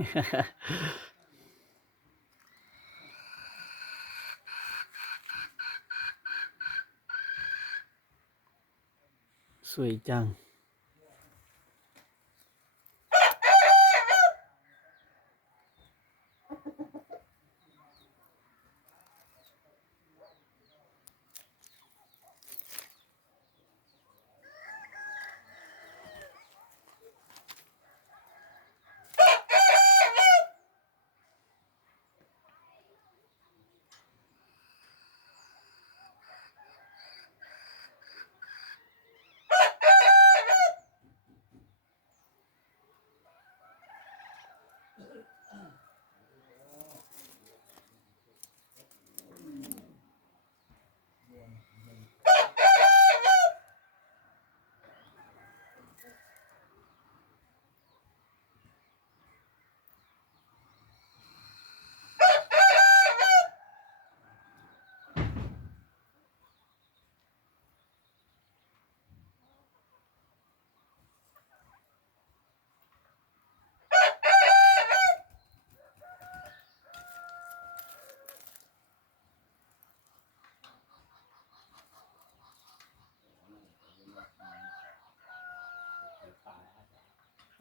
สวยจัง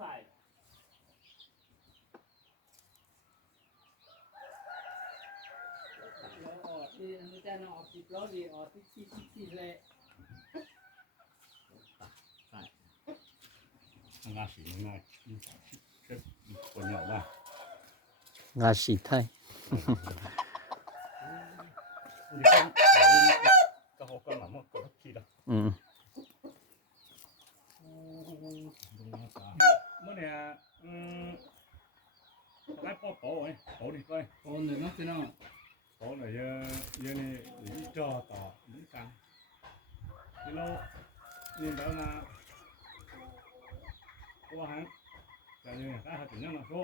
ใส่แล้วออกที่อันนี้จะนอกสิบล้อดีออกที่เลยใช่งาสีง่ายเช็ดคนเหนียวบ้างงาสีไทย你看，刚好干嘛嘛，搞个屁的。อืมเมื่อเนี่ยตอนแรกพ่อเผาไว้เผาดิไป โอนหนึ่งนะพี่น้อง เผาหน่อยเยอะนี่นี่จ่อต่อนี่กลางนี่เรานี่แล้วนะตัวหันแต่เนี่ยถ้าถึงนั่นนะโซ่